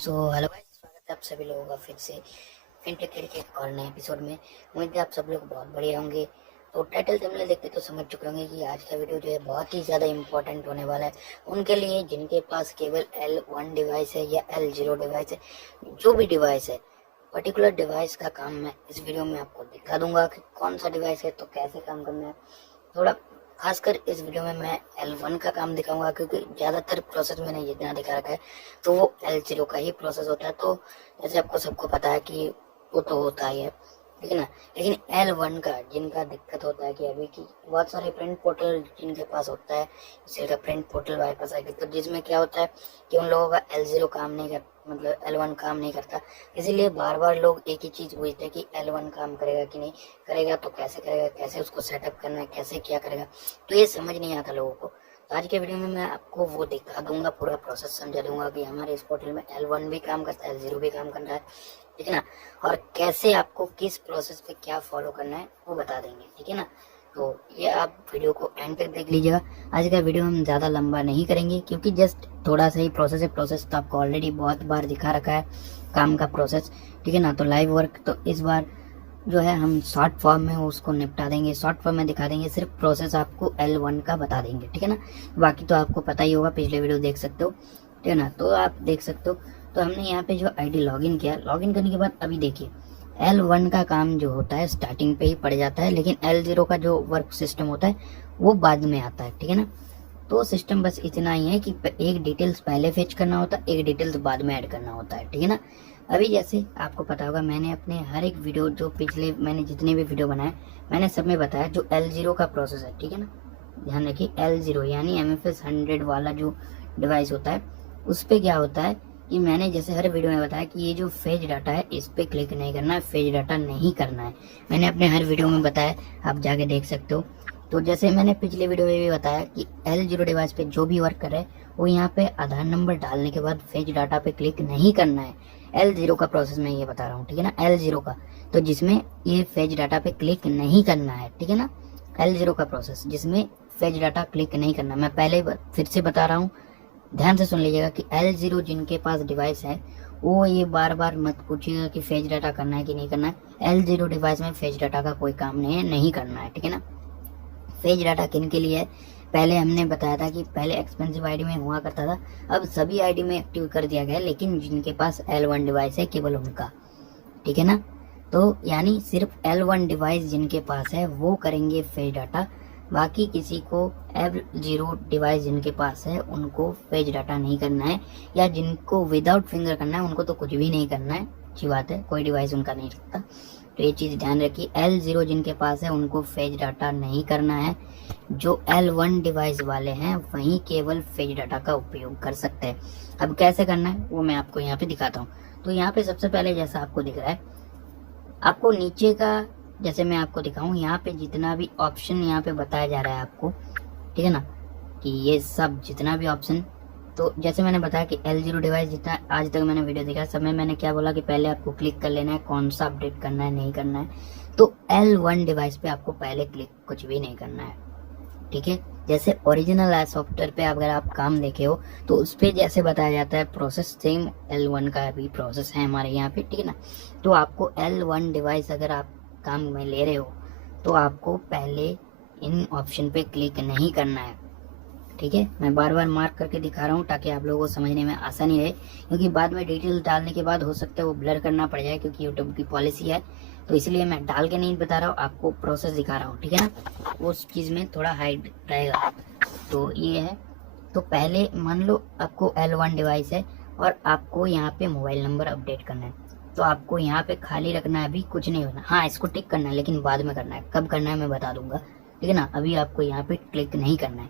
Hello guys, स्वागत है आप सभी लोगों का फिर से फिनटेक के एक और नए एपिसोड में। उम्मीद है आप सब लोग बहुत बढ़िया होंगे। तो टाइटल थंबनेल देख के तो समझ चुके होंगे कि आज का वीडियो जो है बहुत ही ज़्यादा इंपॉर्टेंट होने वाला है उनके लिए जिनके पास केवल L1 डिवाइस है या L0 डिवाइस है। जो भी डिवाइस है, पर्टिकुलर डिवाइस का काम मैं इस वीडियो में आपको दिखा दूंगा कि कौन सा डिवाइस है तो कैसे काम करना है। थोड़ा खासकर इस वीडियो में मैं L1 का काम दिखाऊंगा क्योंकि ज़्यादातर प्रोसेस मैंने जितना दिखा रखा है तो वो L0 का ही प्रोसेस होता है। तो जैसे आपको सबको पता है कि वो तो होता ही है, ठीक है ना। लेकिन L1 का जिनका दिक्कत होता है कि अभी की बहुत सारे प्रिंट पोर्टल जिनके पास होता है, जैसे का प्रिंट पोर्टल बाईपास है, तो जिसमें क्या होता है कि उन लोगों का L0 काम नहीं कर मतलब L1 काम नहीं करता। इसीलिए बार बार लोग एक ही चीज़ पूछते हैं कि L1 काम करेगा कि नहीं करेगा, तो कैसे करेगा, कैसे उसको सेटअप करना है, कैसे क्या करेगा। तो ये समझ नहीं आता लोगों को। तो आज के वीडियो में मैं आपको वो दिखा दूंगा, पूरा प्रोसेस समझा दूंगा कि हमारे इस पोर्टल में L1 भी काम करता है, L0 भी काम कर रहा है, ठीक है ना। और कैसे आपको किस प्रोसेस पे क्या फॉलो करना है वो बता देंगे, ठीक है ना। तो ये आप वीडियो को एंड तक देख लीजिएगा। आज का वीडियो हम ज़्यादा लंबा नहीं करेंगे क्योंकि जस्ट थोड़ा सा ही प्रोसेस है। प्रोसेस तो आपको ऑलरेडी बहुत बार दिखा रखा है, काम का प्रोसेस, ठीक है ना। तो लाइव वर्क तो इस बार जो है हम शॉर्ट फॉर्म में उसको निपटा देंगे, शॉर्ट फॉर्म में दिखा देंगे, सिर्फ प्रोसेस आपको L1 का बता देंगे, ठीक है ना। बाकी तो आपको पता ही होगा, पिछले वीडियो देख सकते हो, ठीक है ना। तो आप देख सकते हो। तो हमने यहाँ पे जो आईडी लॉगिन किया, लॉगिन करने के बाद अभी देखिए L1 का काम जो होता है स्टार्टिंग पे ही पड़ जाता है, लेकिन L0 का जो वर्क सिस्टम होता है वो बाद में आता है, ठीक है ना। तो सिस्टम बस इतना ही है कि एक डिटेल्स पहले फेच करना होता है, एक डिटेल्स बाद में ऐड करना होता है, ठीक है ना। अभी जैसे आपको पता होगा, मैंने अपने हर एक वीडियो जो पिछले मैंने जितने भी वीडियो बनाए मैंने सब में बताया जो L0 का प्रोसेस है, ठीक है ना। ध्यान रखिए L0 यानी MFS 100 वाला जो डिवाइस होता है उस पर क्या होता है कि मैंने जैसे हर वीडियो में बताया कि ये जो फेज डाटा है इस पर क्लिक नहीं करना है, फेज डाटा नहीं करना है। मैंने अपने हर वीडियो में बताया, आप जाके देख सकते हो। तो जैसे मैंने पिछले वीडियो में भी बताया कि L0 डिवाइस पे जो भी वर्क करे वो यहाँ पे आधार नंबर डालने के बाद फेज डाटा पे क्लिक नहीं करना है। L0 का प्रोसेस मैं ये बता रहा हूँ, ठीक है ना, L0 का। तो जिसमें ये फेज डाटा पे क्लिक नहीं करना है, ठीक है ना। L0 का प्रोसेस जिसमें फेज डाटा क्लिक नहीं करना, मैं पहले फिर से बता रहा हूँ, ध्यान से सुन लीजिएगा कि L0 जिनके पास डिवाइस है वो ये बार बार मत पूछिएगा कि फेज डाटा करना है कि नहीं करना है। L0 डिवाइस में फेज डाटा का कोई काम नहीं है, नहीं करना है, ठीक है ना। फेज डाटा किन के लिए है, पहले हमने बताया था कि पहले एक्सपेंसिव आईडी में हुआ करता था, अब सभी आईडी में एक्टिव कर दिया गया है, लेकिन जिनके पास L1 डिवाइस है केवल उनका, ठीक है ना। तो यानी सिर्फ L1 डिवाइस जिनके पास है वो करेंगे फेज डाटा, बाकी किसी को L0 डिवाइस जिनके पास है उनको फेज डाटा नहीं करना है, या जिनको विदाउट फिंगर करना है उनको तो कुछ भी नहीं करना है, अच्छी बात है, कोई डिवाइस उनका नहीं लगता। तो ये चीज़ ध्यान रखिए, L0 जिनके पास है उनको फेज डाटा नहीं करना है। जो L1 डिवाइस वाले हैं वही केवल फेज डाटा का उपयोग कर सकते हैं। अब कैसे करना है वो मैं आपको यहाँ पे दिखाता हूँ। तो यहाँ पे सबसे पहले जैसा आपको दिख रहा है, आपको नीचे का जैसे मैं आपको दिखाऊं, यहाँ पे जितना भी ऑप्शन यहाँ पे बताया जा रहा है आपको, ठीक है ना, कि ये सब जितना भी ऑप्शन, तो जैसे मैंने बताया कि L0 डिवाइस जितना आज तक मैंने वीडियो देखा सब में मैंने क्या बोला कि पहले आपको क्लिक कर लेना है कौन सा अपडेट करना है नहीं करना है। तो L1 डिवाइस पे आपको पहले क्लिक कुछ भी नहीं करना है, ठीक है। जैसे ओरिजिनल सॉफ्टवेयर पे अगर आप काम देखे हो तो उस पर जैसे बताया जाता है प्रोसेस, सेम L1 का भी प्रोसेस है हमारे यहाँ पे, ठीक है ना। तो आपको L1 डिवाइस अगर आप काम में ले रहे हो तो आपको पहले इन ऑप्शन पे क्लिक नहीं करना है, ठीक है। मैं बार बार मार्क करके दिखा रहा हूँ ताकि आप लोगों को समझने में आसानी रहे, क्योंकि बाद में डिटेल्स डालने के बाद हो सकता है वो ब्लर करना पड़ जाए क्योंकि यूट्यूब की पॉलिसी है। तो इसलिए मैं डाल के नहीं बता रहा हूँ, आपको प्रोसेस दिखा रहा हूँ, ठीक है ना। उस चीज़ में थोड़ा हाइड रहेगा। तो ये है, तो पहले मान लो आपको L1 डिवाइस है और आपको यहाँ पे मोबाइल नंबर अपडेट करना है, तो आपको यहाँ पे खाली रखना है, अभी कुछ नहीं होना। हाँ, इसको टिक करना है लेकिन बाद में करना है, कब करना है मैं बता दूंगा, ठीक है ना। अभी आपको यहाँ पे क्लिक नहीं करना है,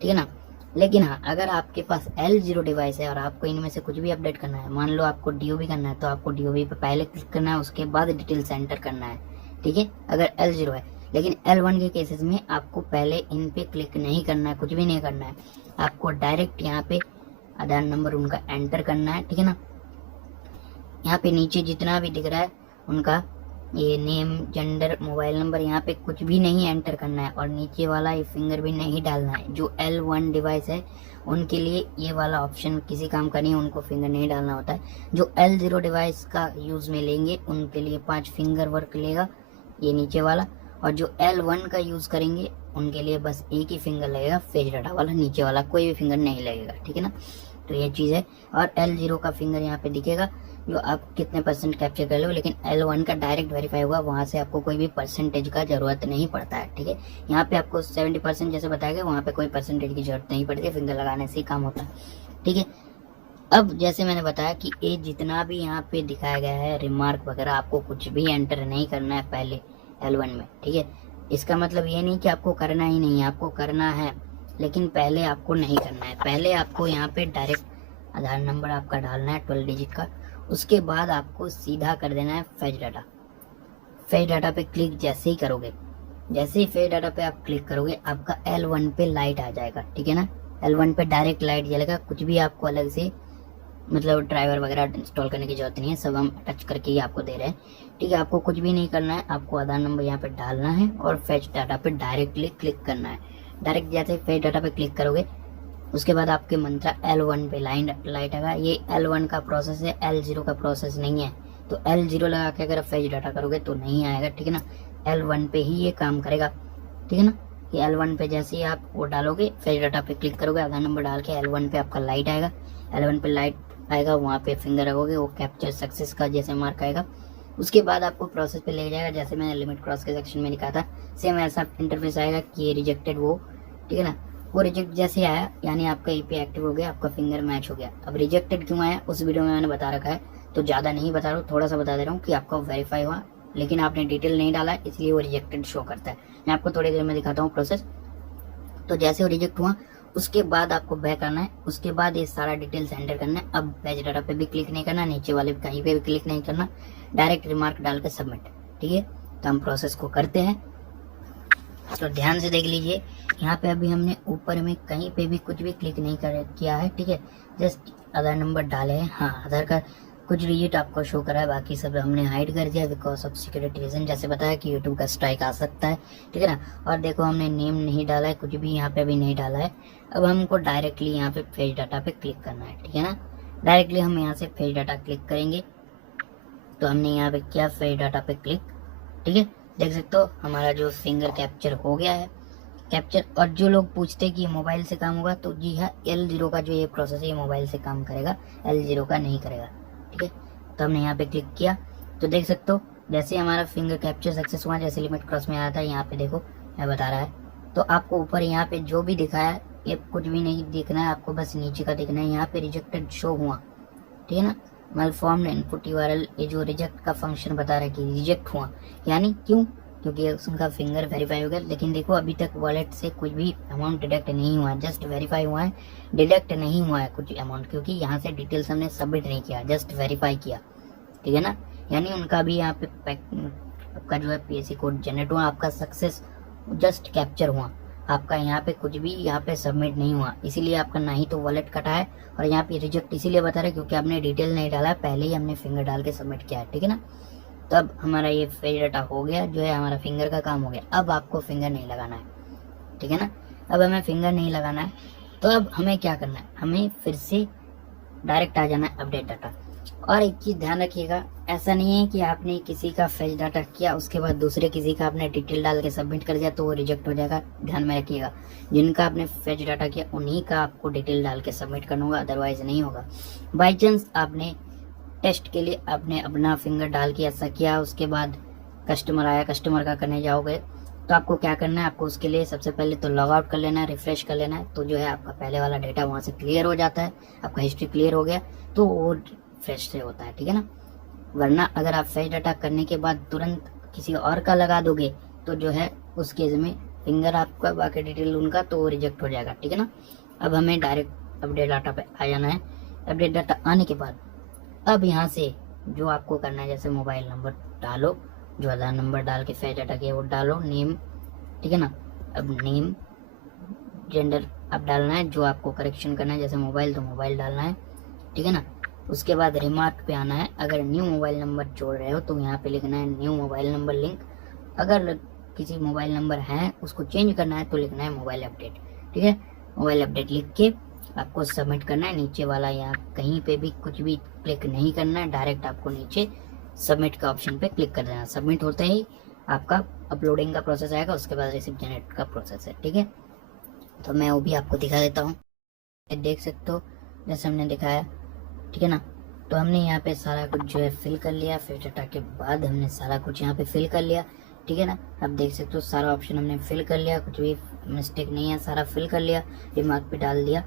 ठीक है ना। लेकिन हाँ, अगर आपके पास L0 डिवाइस है और आपको इनमें से कुछ भी अपडेट करना है, मान लो आपको DOB करना है, तो आपको DOB पे पहले क्लिक करना है, उसके बाद डिटेल्स एंटर करना है, ठीक है, अगर L0 है। लेकिन L1 के केसेस में आपको पहले इन पे क्लिक नहीं करना है, कुछ भी नहीं करना है, आपको डायरेक्ट यहाँ पे आधार नंबर उनका एंटर करना है, ठीक है ना। यहाँ पे नीचे जितना भी दिख रहा है उनका ये नेम, जेंडर, मोबाइल नंबर, यहाँ पे कुछ भी नहीं एंटर करना है, और नीचे वाला ये फिंगर भी नहीं डालना है। जो L1 डिवाइस है उनके लिए ये वाला ऑप्शन किसी काम का नहीं है, उनको फिंगर नहीं डालना होता है। जो L0 डिवाइस का यूज़ में लेंगे उनके लिए 5 फिंगर वर्क लेगा ये नीचे वाला, और जो L1 का यूज़ करेंगे उनके लिए बस एक ही फिंगर लगेगा फेज डाटा वाला, नीचे वाला कोई भी फिंगर नहीं लगेगा, ठीक है ना। तो ये चीज़ है। और L0 का फिंगर यहाँ पे दिखेगा जो आप कितने परसेंट कैप्चर कर लो, लेकिन L1 का डायरेक्ट वेरीफाई होगा, वहाँ से आपको कोई भी परसेंटेज का ज़रूरत नहीं पड़ता है, ठीक है। यहाँ पे आपको 70% जैसे बताया गया, वहाँ पे कोई परसेंटेज की जरूरत नहीं पड़ती, फिंगर लगाने से ही काम होता है, ठीक है। अब जैसे मैंने बताया कि ये जितना भी यहाँ पे दिखाया गया है रिमार्क वगैरह, आपको कुछ भी एंटर नहीं करना है पहले L1 में, ठीक है। इसका मतलब ये नहीं कि आपको करना ही नहीं है, आपको करना है, लेकिन पहले आपको नहीं करना है। पहले आपको यहाँ पे डायरेक्ट आधार नंबर आपका डालना है 12 डिजिट का, उसके बाद आपको सीधा कर देना है फेच डाटा। फेच डाटा पे क्लिक जैसे ही करोगे, जैसे ही फेच डाटा पे आप क्लिक करोगे आपका L1 पे लाइट आ जाएगा, ठीक है ना। L1 पे डायरेक्ट लाइट जलेगा, कुछ भी आपको अलग से मतलब ड्राइवर वगैरह इंस्टॉल करने की जरूरत नहीं है, सब हम टच करके ही आपको दे रहे हैं, ठीक है। आपको कुछ भी नहीं करना है, आपको आधार नंबर यहाँ पे डालना है और फेच डाटा पे डायरेक्टली क्लिक करना है। डायरेक्ट जैसे फेच डाटा पे क्लिक करोगे उसके बाद आपके मंत्रा L1 पे लाइट आएगा। ये L1 का प्रोसेस है, L0 का प्रोसेस नहीं है। तो L0 लगा के अगर फेच डाटा करोगे तो नहीं आएगा, ठीक है ना। L1 पे ही ये काम करेगा, ठीक है ना। कि L1 पे जैसे ही आप वो डालोगे फेच डाटा पे क्लिक करोगे, आधार नंबर डाल के L1 पे आपका लाइट आएगा। L1 पे लाइट आएगा, वहाँ पे फिंगर रखोगे, वो कैप्चर सक्सेस का जैसे मार्क आएगा। उसके बाद आपको प्रोसेस पे ले जाएगा, जैसे मैंने लिमिट क्रॉस के सेक्शन में लिखा था सेम ऐसा इंटरफेस आएगा कि ये रिजेक्टेड वो, ठीक है ना। वो रिजेक्ट जैसे आया यानी आपका API एक्टिव हो गया, आपका फिंगर मैच हो गया। अब रिजेक्टेड क्यों आया उस वीडियो में मैंने बता रखा है, तो ज़्यादा नहीं बता रहा हूँ, थोड़ा सा बता दे रहा हूँ कि आपका वेरीफाई हुआ लेकिन आपने डिटेल नहीं डाला इसलिए वो रिजेक्टेड शो करता है। मैं आपको थोड़ी देर में दिखाता हूँ प्रोसेस। तो जैसे वो रिजेक्ट हुआ उसके बाद आपको बैक आना है, उसके बाद ये सारा डिटेल्स एंटर करना है। अब फेच डाटा पे भी क्लिक नहीं करना, नीचे वाले कहीं पे भी क्लिक नहीं करना, डायरेक्ट रिमार्क डाल के सबमिट, ठीक है। तो हम प्रोसेस को करते हैं, तो ध्यान से देख लीजिए। यहाँ पे अभी हमने ऊपर में कहीं पे भी कुछ भी क्लिक नहीं किया है, ठीक है। जस्ट आधार नंबर डाले हैं, हाँ आधार कार्ड कुछ डिजिट आपको शो करा है, बाकी सब हमने हाइड कर दिया बिकॉज ऑफ सिक्योरिटी रीजन, जैसे बताया कि यूट्यूब का स्ट्राइक आ सकता है, ठीक है ना। और देखो हमने नेम नहीं डाला है, कुछ भी यहाँ पे अभी नहीं डाला है। अब हमको डायरेक्टली यहाँ पे फेच डाटा पे क्लिक करना है, ठीक है ना। डायरेक्टली हम यहाँ से फेच डाटा क्लिक करेंगे, तो हमने यहाँ पे किया फेच डाटा पे क्लिक, ठीक है। देख सकते हो हमारा जो फिंगर कैप्चर हो गया है कैप्चर। और जो लोग पूछते कि मोबाइल से काम होगा, तो जी हाँ L0 का जो ये प्रोसेस है ये मोबाइल से काम करेगा, L0 का नहीं करेगा, ठीक है। तो हमने यहाँ पे क्लिक किया तो देख सकते हो जैसे हमारा फिंगर कैप्चर सक्सेस हुआ, जैसे लिमिट क्रॉस में आया था यहाँ पे देखो मैं बता रहा है। तो आपको ऊपर यहाँ पे जो भी दिखाया है ये कुछ भी नहीं दिखना है, आपको बस नीचे का दिखना है। यहाँ पे रिजेक्टेड शो हुआ, ठीक है ना। malformed इनपुट URL, ये जो रिजेक्ट का फंक्शन बता रहा है कि रिजेक्ट हुआ, यानी क्यों, क्योंकि उनका फिंगर वेरीफाई हो गया। लेकिन देखो अभी तक वॉलेट से कुछ भी अमाउंट डिडक्ट नहीं हुआ है, जस्ट वेरीफाई हुआ है, डिडक्ट नहीं हुआ है कुछ अमाउंट, क्योंकि यहाँ से डिटेल्स हमने सबमिट नहीं किया, जस्ट वेरीफाई किया, ठीक है ना। यानी उनका भी यहाँ पे आपका जो है PSC कोड जनरेट हुआ, आपका सक्सेस जस्ट कैप्चर हुआ, आपका यहाँ पे कुछ भी यहाँ पे सबमिट नहीं हुआ, इसीलिए आपका ना ही तो वॉलेट कटा है और यहाँ पे रिजेक्ट इसीलिए बता रहा है क्योंकि आपने डिटेल नहीं डाला है, पहले ही हमने फिंगर डाल के सबमिट किया है, ठीक है ना। तो अब हमारा ये फेच डाटा हो गया, जो है हमारा फिंगर का काम हो गया। अब आपको फिंगर नहीं लगाना है, ठीक है ना। अब हमें फिंगर नहीं लगाना है, तो अब हमें क्या करना है, हमें फिर से डायरेक्ट आ जाना है अपडेट डाटा। और एक चीज़ ध्यान रखिएगा, ऐसा नहीं है कि आपने किसी का फेच डाटा किया उसके बाद दूसरे किसी का आपने डिटेल डाल के सबमिट कर दिया तो वो रिजेक्ट हो जाएगा। ध्यान में रखिएगा, जिनका आपने फेच डाटा किया उन्हीं का आपको डिटेल डाल के सबमिट करना होगा, अदरवाइज नहीं होगा। बाई चांस आपने टेस्ट के लिए आपने अपना फिंगर डाल के ऐसा किया, उसके बाद कस्टमर आया, कस्टमर का करने जाओगे तो आपको क्या करना है, आपको उसके लिए सबसे पहले तो लॉग आउट कर लेना है, रिफ्रेश कर लेना है, तो जो है आपका पहले वाला डेटा वहाँ से क्लियर हो जाता है, आपका हिस्ट्री क्लियर हो गया तो वो फ्रेश से होता है, ठीक है ना। वरना अगर आप फेच डाटा करने के बाद तुरंत किसी और का लगा दोगे तो जो है उस केस में फिंगर आपका बाकी डिटेल उनका तो वो रिजेक्ट हो जाएगा, ठीक है ना। अब हमें डायरेक्ट अपडेट डाटा पे आ जाना है। अपडेट डाटा आने के बाद अब यहाँ से जो आपको करना है, जैसे मोबाइल नंबर डालो, जो आधार नंबर डाल के फेच डाटा किया वो डालो, नेम, ठीक है ना। अब नेम जेंडर अब डालना है, जो आपको करेक्शन करना है, जैसे मोबाइल तो मोबाइल डालना है, ठीक है ना। उसके बाद रिमार्क पे आना है, अगर न्यू मोबाइल नंबर जोड़ रहे हो तो यहाँ पे लिखना है न्यू मोबाइल नंबर लिंक, अगर किसी मोबाइल नंबर है उसको चेंज करना है तो लिखना है मोबाइल अपडेट, ठीक है। मोबाइल अपडेट लिख के आपको सबमिट करना है। नीचे वाला यहाँ कहीं पे भी कुछ भी क्लिक नहीं करना है, डायरेक्ट आपको नीचे सबमिट का ऑप्शन पे क्लिक कर देना। सबमिट होते ही आपका अपलोडिंग का प्रोसेस आएगा, उसके बाद रिसिप्ट जनरेट का प्रोसेस है। ठीक है, तो मैं वो भी आपको दिखा देता हूँ। देख सकते हो जैसे हमने दिखाया, ठीक है ना। तो हमने यहाँ पे सारा कुछ जो है फिल कर लिया, फिर डाटा के बाद हमने सारा कुछ यहाँ पे फिल कर लिया, ठीक है ना। आप देख सकते हो सारा ऑप्शन हमने फिल कर लिया, कुछ भी मिस्टेक नहीं है, सारा फिल कर लिया, रिमार्क पे डाल दिया।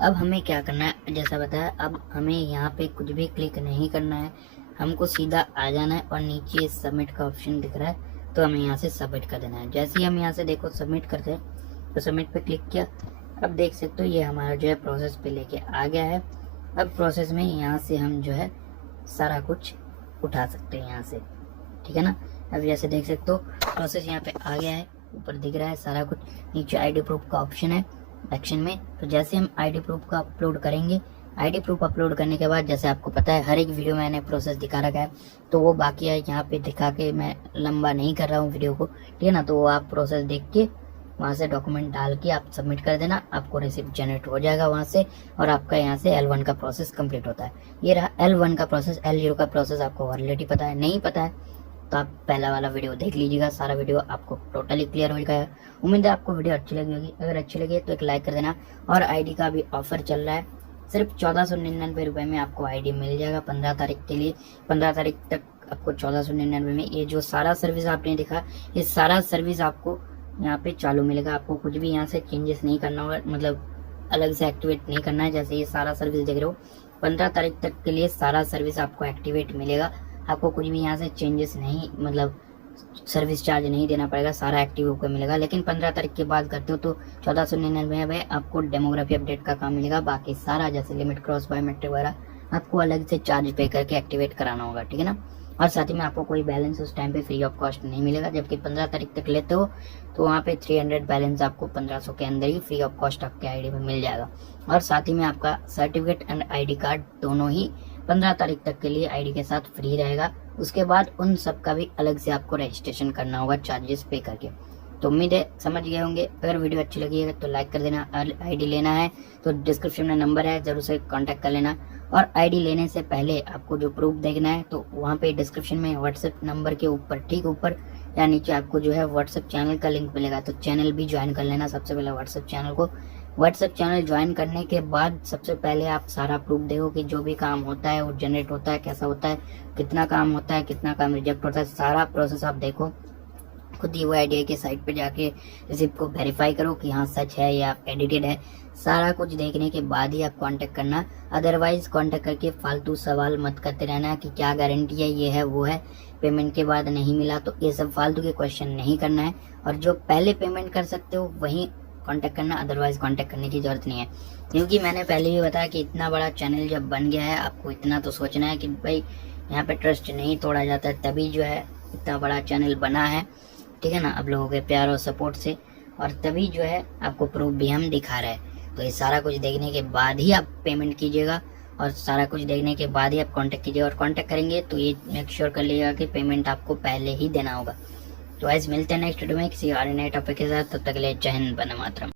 अब हमें क्या करना है, जैसा बताया, अब हमें यहाँ पे कुछ भी क्लिक नहीं करना है, हमको सीधा आ जाना है और नीचे सबमिट का ऑप्शन दिख रहा है, तो हमें यहाँ से सबमिट कर देना है। जैसे ही हम यहाँ से देखो सबमिट करते हैं तो सबमिट पे क्लिक किया। अब देख सकते हो ये हमारा जो है प्रोसेस पे लेके आ गया है। अब प्रोसेस में यहाँ से हम जो है सारा कुछ उठा सकते हैं यहाँ से, ठीक है ना। अब जैसे देख सकते हो प्रोसेस यहाँ पे आ गया है, ऊपर दिख रहा है सारा कुछ, नीचे आईडी प्रूफ का ऑप्शन है एक्शन में। तो जैसे हम आईडी प्रूफ का अपलोड करेंगे, आईडी प्रूफ अपलोड करने के बाद जैसे आपको पता है हर एक वीडियो में मैंने प्रोसेस दिखा रखा है, तो वो बाकी है यहाँ पे दिखा के मैं लंबा नहीं कर रहा हूँ वीडियो को, ठीक है ना। तो वो आप प्रोसेस देख के वहाँ से डॉक्यूमेंट डाल के आप सबमिट कर देना, आपको रिसिप्ट जनरेट हो जाएगा वहाँ से, और आपका यहाँ से L1 का प्रोसेस कंप्लीट होता है। ये रहा L1 का प्रोसेस। L0 का प्रोसेस आपको ऑलरेडी पता है, नहीं पता है तो आप पहला वाला वीडियो देख लीजिएगा, सारा वीडियो आपको टोटली क्लियर हो जाएगा। उम्मीद है आपको वीडियो अच्छी लगी होगी, अगर अच्छी लगी तो एक लाइक कर देना। और आईडी का भी ऑफर चल रहा है, सिर्फ 1499 रुपये में आपको आईडी मिल जाएगा 15 तारीख के लिए। 15 तारीख तक आपको 1499 में ये जो सारा सर्विस आपने देखा, ये सारा सर्विस आपको यहाँ पे चालू मिलेगा। आपको कुछ भी यहाँ से चेंजेस नहीं करना होगा, मतलब अलग से एक्टिवेट नहीं करना है। जैसे ये सारा सर्विस देख रहे हो, 15 तारीख तक के लिए सारा सर्विस आपको एक्टिवेट मिलेगा। आपको कुछ भी यहाँ से चेंजेस नहीं, मतलब सर्विस चार्ज नहीं देना पड़ेगा, सारा एक्टिव होकर मिलेगा। लेकिन 15 तारीख के बाद करते हो तो 1499 में आपको डेमोग्राफी अपडेट का काम मिलेगा। बाकी सारा जैसे लिमिट क्रॉस बायोमेट्रिक वगैरह आपको अलग से चार्ज पे करके एक्टिवेट कराना होगा, ठीक है ना। और साथ ही में आपको कोई बैलेंस उस टाइम पे फ्री ऑफ कॉस्ट नहीं मिलेगा। जबकि 15 तारीख तक लेते हो तो वहाँ पे 300 बैलेंस आपको 1500 के अंदर ही फ्री ऑफ कॉस्ट आपके आईडी में मिल जाएगा। और साथ ही में आपका सर्टिफिकेट एंड आईडी कार्ड दोनों ही 15 तारीख तक के लिए आईडी के साथ फ्री रहेगा। उसके बाद उन सब का भी अलग से आपको रजिस्ट्रेशन करना होगा चार्जेस पे करके। तो उम्मीद है समझ गए होंगे। अगर वीडियो अच्छी लगी है तो लाइक कर देना। आईडी लेना है तो डिस्क्रिप्शन में नंबर है, जरूर से कांटेक्ट कर लेना। और आईडी लेने से पहले आपको जो प्रूफ देखना है तो वहाँ पे डिस्क्रिप्शन में व्हाट्सएप नंबर के ऊपर, ठीक ऊपर या नीचे आपको जो है व्हाट्सएप चैनल का लिंक मिलेगा, तो चैनल भी ज्वाइन कर लेना। सबसे पहले व्हाट्सएप चैनल को, व्हाट्सएप चैनल ज्वाइन करने के बाद सबसे पहले आप सारा प्रूफ देखो कि जो भी काम होता है वो जनरेट होता है, कैसा होता है, कितना काम होता है, कितना काम रिजेक्ट होता है, सारा प्रोसेस आप देखो। खुद ही वो आईडी की साइट पे जाके रिसिप्ट को वेरीफाई करो कि हाँ सच है या एडिटेड है। सारा कुछ देखने के बाद ही आप कांटेक्ट करना, अदरवाइज कांटेक्ट करके फालतू सवाल मत करते रहना कि क्या गारंटी है, ये है वो है, पेमेंट के बाद नहीं मिला, तो ये सब फालतू के क्वेश्चन नहीं करना है। और जो पहले पेमेंट कर सकते हो वहीं कांटेक्ट करना, अदरवाइज कांटेक्ट करने की जरूरत नहीं है। क्योंकि मैंने पहले भी बताया कि इतना बड़ा चैनल जब बन गया है, आपको इतना तो सोचना है कि भाई यहाँ पे ट्रस्ट नहीं तोड़ा जाता है, तभी जो है इतना बड़ा चैनल बना है, ठीक है ना, आप लोगों के प्यार और सपोर्ट से। और तभी जो है आपको प्रूफ भी हम दिखा रहे हैं। तो ये सारा कुछ देखने के बाद ही आप पेमेंट कीजिएगा, और सारा कुछ देखने के बाद ही आप कांटेक्ट कीजिएगा। और कांटेक्ट करेंगे तो ये मेक श्योर कर लीजिएगा कि पेमेंट आपको पहले ही देना होगा। तो आज मिलते हैं नेक्स्ट वीडियो में किसी और नए टॉपिक के साथ। तब तक के लिए जय हिंद, वंदे मातरम।